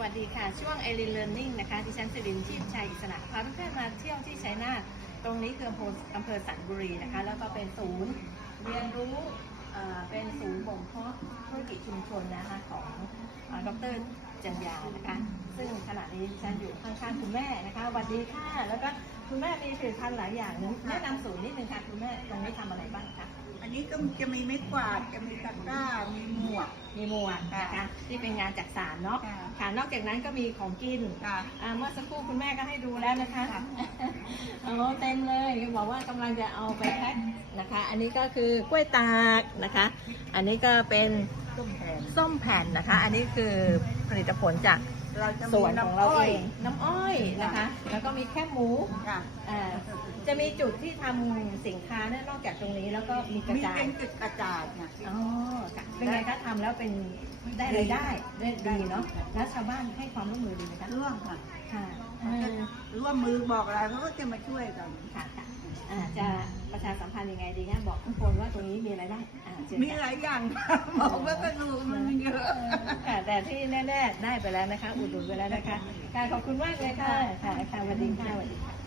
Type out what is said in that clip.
วัสดีค่ะ ช่วง e l i n Learning นะคะดิฉันสิรินชีพชัยอิสระพาเพื่อนมาเที่ยวที่ชัยนาทตรงนี้คืออำเภออำเภอสันบุรีนะคะ แล้วก็เป็นศูนย์เรียนรู้เป็นศูนย์บ่มเพาะธุรกิจชุมชนนะคะของเอ่อดรจันยานะคะ ซึ่งขณะนี้ฉันอยู่ข้างๆคุณแม่นะคะสวัสดีค่ะ แล้วก็คุณแม่มีผลิตภัณฑ์หลายอย่างนึงแนะนำศูนย์นิดนึงค่ะคุณแม่ตรงนี้ทำอะไร นนี้ก็จะมีไม้กวาดจะมีตะกร้า มีหมวก มีหมวกนะคะที่เป็นงานจักสานเนาะค่ะค่ะนอกจากนั้นก็มีของกินค่ะ อ่าเมื่อสักครู่คุณแม่ก็ให้ดูแล้วนะคะค่ะ โอ้เต็มเลยบอกว่ากำลังจะเอาไปแพ็คนะคะ อันนี้ก็คือกล้วยตากนะคะ อันนี้ก็เป็นต้มแทนส้มแผ่นนะคะ อันนี้คือผลิตผลจากเราจะสมีวนของน้ำเราอ้อเอยงน้ำอ้อยนะคะ แล้วก็มีแค่หมู ค่ะ อ่า จะมีจุดที่ทำสินค้าเนี่ยนอกจากตรงนี้แล้วก็มีกระมีจาย เป็นจุดกระจายค่ะอ๋อค่ะเป็นไงคะทำแล้วเป็นได้รายได้ได้ดีเนาะ แล้วชาวบ้านให้ความร่วมมือดีไหมคะ ร่วมค่ะค่ะเออร่วมมือบอกอะไรเขาก็จะมาช่วยกัน ค่ะค่ะอ่าจะประชาสัมพันธ์ยังไงดีคะบอกทุกคนว่าตรงนี้มีรายได้อ่าเชิญมีค่ะหลายอย่างค่ะบอกว่าก็ดูมันเยอะ ค่ะ แต่ที่แน่ๆได้ไปแล้วนะคะ อุดหนุนไปแล้วนะคะค่ะขอบคุณมากเลยค่ะ ค่ะค่ะสวัสดีค่ะสวัสดีค่ะ